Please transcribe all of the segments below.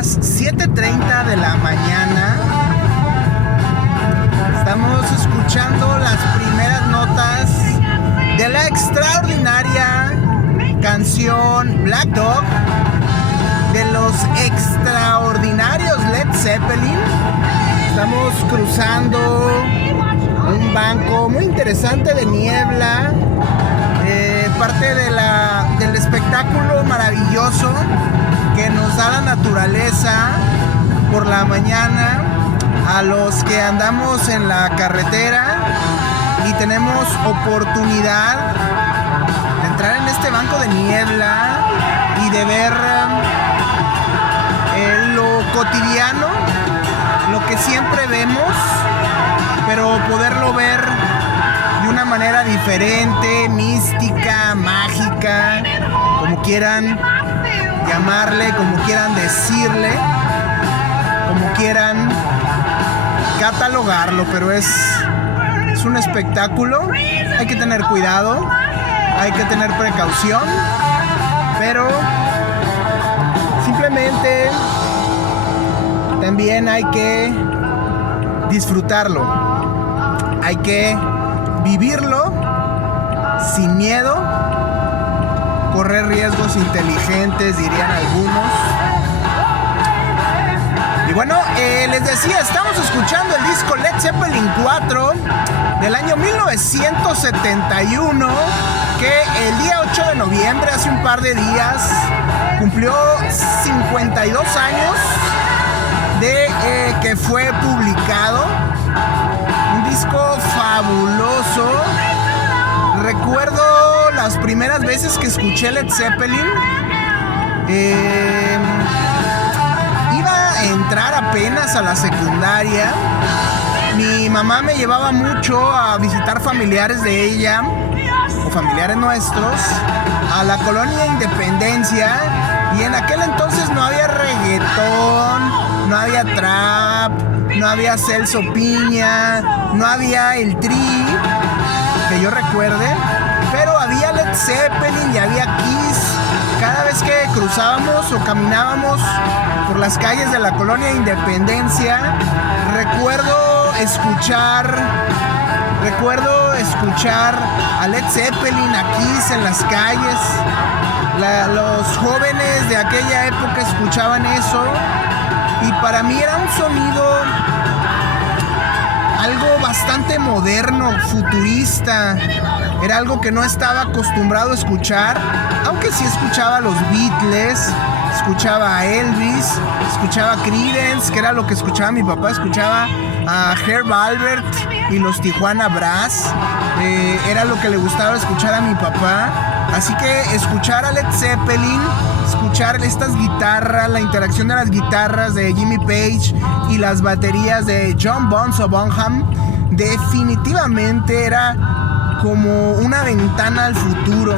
las 7:30 de la mañana. Estamos escuchando las primeras notas de la extraordinaria canción Black Dog de los extraordinarios Led Zeppelin. Estamos cruzando un banco muy interesante de niebla, parte del espectáculo maravilloso que nos da la naturaleza por la mañana a los que andamos en la carretera y tenemos oportunidad de entrar en este banco de niebla y de ver lo cotidiano, lo que siempre vemos, pero poderlo ver de una manera diferente, mística, mágica, como quieran llamarle, como quieran decirle, como quieran catalogarlo, pero es un espectáculo. Hay que tener cuidado, hay que tener precaución, pero simplemente también hay que disfrutarlo, hay que vivirlo sin miedo, correr riesgos inteligentes, dirían algunos. Y bueno, les decía, estamos escuchando el disco Led Zeppelin 4 del año 1971, que el día 8 de noviembre, hace un par de días, cumplió 52 años de que fue publicado. Un disco fabuloso. Recuerdo las primeras veces que escuché Led Zeppelin. Iba a entrar apenas a la secundaria. Mi mamá me llevaba mucho a visitar familiares de ella, o familiares nuestros, a la colonia Independencia. Y en aquel entonces no había reggaetón, no había trap, no había Celso Piña, no había el Tri, que yo recuerde, pero había Led Zeppelin y había Kiss. Cada vez que cruzábamos o caminábamos por las calles de la colonia Independencia, recuerdo escuchar a Led Zeppelin, a Kiss en las calles. Los jóvenes de aquella época escuchaban eso y para mí era un sonido algo bastante moderno, futurista. Era algo que no estaba acostumbrado a escuchar, aunque sí escuchaba a los Beatles, escuchaba a Elvis, escuchaba a Creedence, que era lo que escuchaba mi papá, escuchaba a Herb Alpert y los Tijuana Brass, era lo que le gustaba escuchar a mi papá. Así que escuchar a Led Zeppelin, escuchar estas guitarras, la interacción de las guitarras de Jimmy Page y las baterías de John Bonzo Bonham, definitivamente era como una ventana al futuro.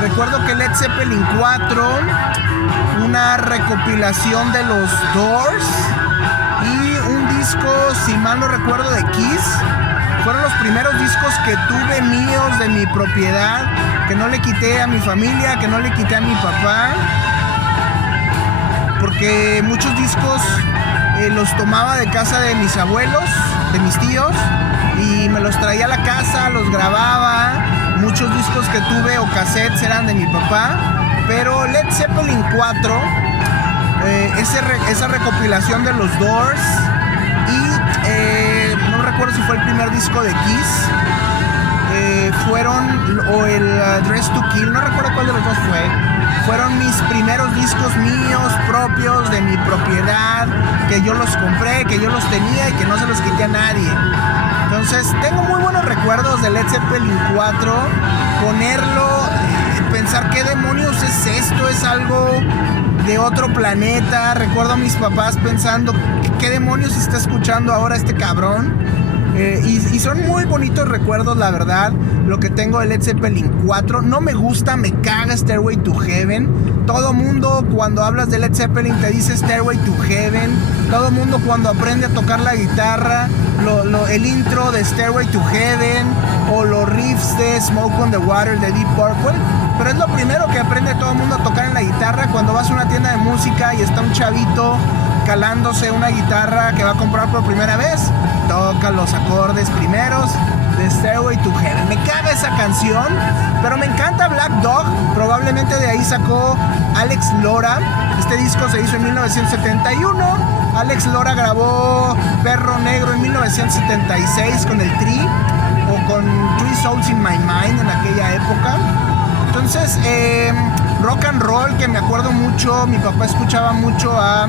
Recuerdo que Led Zeppelin 4, una recopilación de los Doors y un disco, si mal no recuerdo, de Kiss, fueron los primeros discos que tuve míos de mi propiedad, que no le quité a mi familia, que no le quité a mi papá, porque muchos discos los tomaba de casa de mis abuelos, de mis tíos, y me los traía a la casa, los grababa. Muchos discos que tuve o cassettes eran de mi papá, pero Led Zeppelin 4, esa recopilación de los Doors y no recuerdo si fue el primer disco de Kiss, o el Dress to Kill, no recuerdo cuál de los dos fueron mis primeros discos míos, propios, de mi propiedad, que yo los compré, que yo los tenía y que no se los quité a nadie. Entonces tengo muy buenos recuerdos de Led Zeppelin 4, ponerlo, pensar qué demonios es esto, es algo de otro planeta. Recuerdo a mis papás pensando qué demonios está escuchando ahora este cabrón. Y son muy bonitos recuerdos, la verdad. lo que tengo de Led Zeppelin 4. No me gusta, me caga Stairway to Heaven. Todo mundo cuando hablas de Led Zeppelin te dice Stairway to Heaven. Todo mundo cuando aprende a tocar la guitarra, el intro de Stairway to Heaven o los riffs de Smoke on the Water de Deep Purple. Pero es lo primero que aprende todo el mundo a tocar en la guitarra. Cuando vas a una tienda de música y está un chavito calándose una guitarra que va a comprar por primera vez, toca los acordes primeros de Stairway to Heaven. Me caga esa canción, pero me encanta Black Dog. Probablemente de ahí sacó Alex Lora. Este disco se hizo en 1971. Alex Lora grabó Perro Negro en 1976 con el Tri, o con Three Souls in My Mind en aquella época. Entonces, rock and roll, que me acuerdo mucho, mi papá escuchaba mucho a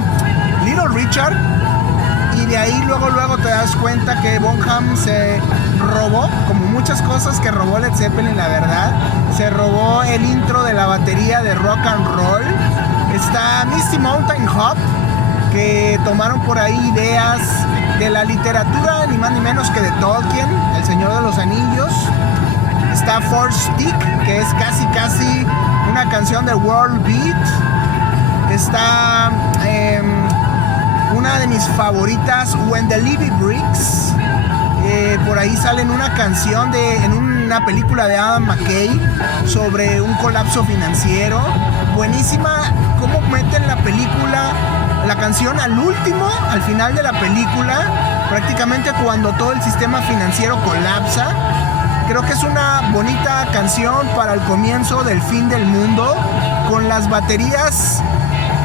Little Richard, y de ahí luego te das cuenta que Bonham se robó, como muchas cosas que robó Led Zeppelin, la verdad, se robó el intro de la batería de rock and roll. Está Misty Mountain Hop, que tomaron por ahí ideas de la literatura, ni más ni menos que de Tolkien, El Señor de los Anillos. Está Force Stick, que es casi una canción de World Beat. Está una de mis favoritas, When the Levee Breaks. Por ahí sale en una canción en una película de Adam McKay sobre un colapso financiero. Buenísima cómo meten la canción al final de la película, prácticamente cuando todo el sistema financiero colapsa. Creo que es una bonita canción para el comienzo del fin del mundo, con las baterías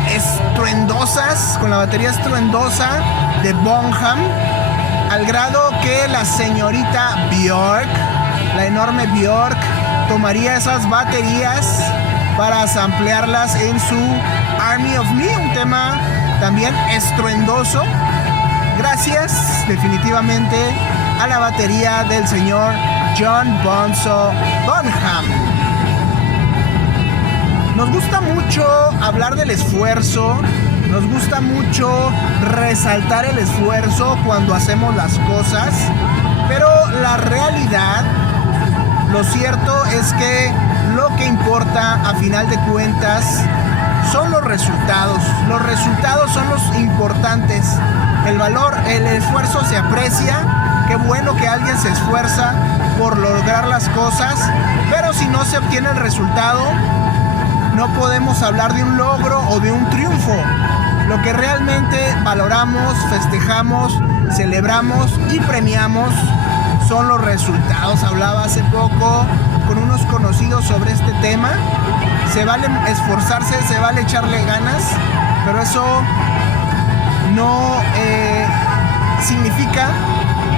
estruendosas, con la batería estruendosa de Bonham, al grado que la señorita Björk, la enorme Björk, tomaría esas baterías para samplearlas en su Army of Me, un tema también estruendoso, gracias definitivamente a la batería del señor John Bonzo Bonham. Nos gusta mucho hablar del esfuerzo, nos gusta mucho resaltar el esfuerzo cuando hacemos las cosas, pero la realidad, lo cierto es que lo que importa a final de cuentas son los resultados. Los resultados son los importantes. El esfuerzo se aprecia. Qué bueno que alguien se esfuerza por lograr las cosas, pero si no se obtiene el resultado, no podemos hablar de un logro o de un triunfo. Lo que realmente valoramos, festejamos, celebramos y premiamos son los resultados. Hablaba hace poco con unos conocidos sobre este tema. Se vale esforzarse, se vale echarle ganas, pero eso no significa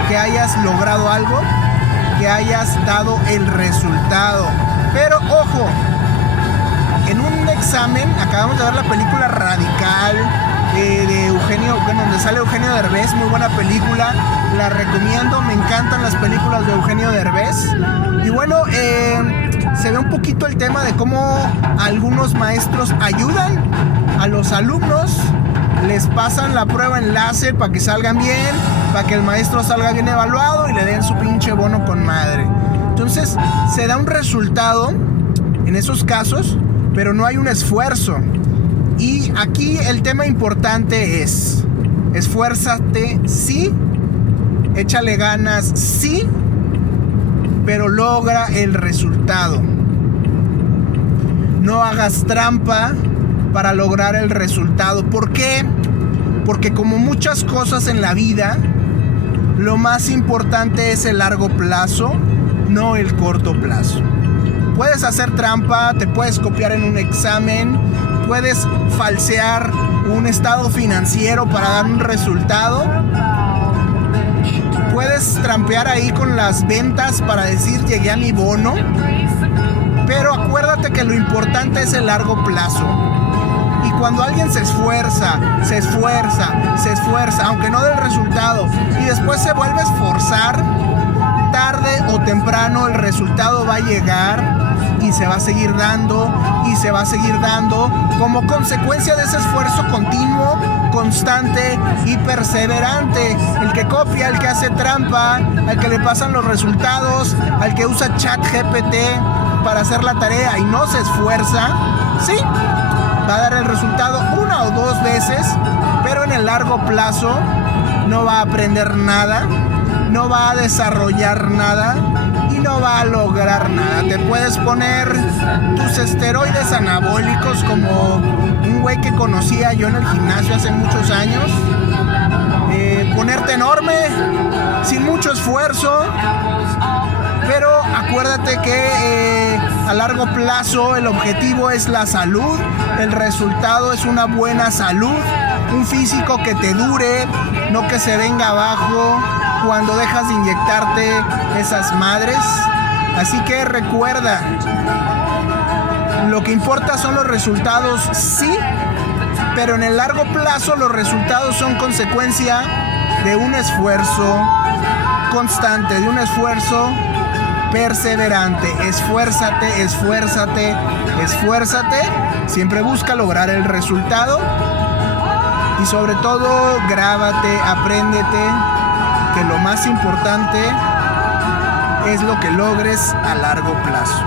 que hayas logrado algo, que hayas dado el resultado. Pero ojo, en un examen, acabamos de ver la película Radical de Eugenio, donde sale Eugenio Derbez, muy buena película, la recomiendo, me encantan las películas de Eugenio Derbez. Y bueno, se ve un poquito el tema de cómo algunos maestros ayudan a los alumnos, les pasan la prueba enlace para que salgan bien, para que el maestro salga bien evaluado y le den su pinche bono con madre. Entonces se da un resultado en esos casos, pero no hay un esfuerzo. Y aquí el tema importante es: esfuérzate, sí, échale ganas, sí, pero logra el resultado. No hagas trampa para lograr el resultado. ¿Por qué? Porque como muchas cosas en la vida, lo más importante es el largo plazo, no el corto plazo. Puedes hacer trampa, te puedes copiar en un examen, puedes falsear un estado financiero para dar un resultado, puedes trampear ahí con las ventas para decir llegué a mi bono, pero acuérdate que lo importante es el largo plazo. Y cuando alguien se esfuerza, aunque no dé el resultado, y después se vuelve a esforzar, tarde o temprano el resultado va a llegar y se va a seguir dando y se va a seguir dando como consecuencia de ese esfuerzo continuo, constante y perseverante. El que copia, el que hace trampa, al que le pasan los resultados, al que usa ChatGPT para hacer la tarea y no se esfuerza, sí, va a dar el resultado una o dos veces, pero en el largo plazo no va a aprender nada, no va a desarrollar nada y no va a lograr nada. Te puedes poner tus esteroides anabólicos como un güey que conocía yo en el gimnasio hace muchos años, ponerte enorme sin mucho esfuerzo, pero acuérdate que a largo plazo el objetivo es la salud, el resultado es una buena salud, un físico que te dure, no que se venga abajo cuando dejas de inyectarte esas madres. Así que recuerda, lo que importa son los resultados, sí, pero en el largo plazo los resultados son consecuencia de un esfuerzo constante, de un esfuerzo perseverante. Esfuérzate, esfuérzate, esfuérzate. Siempre busca lograr el resultado. Y sobre todo, grábate, apréndete que lo más importante es lo que logres a largo plazo.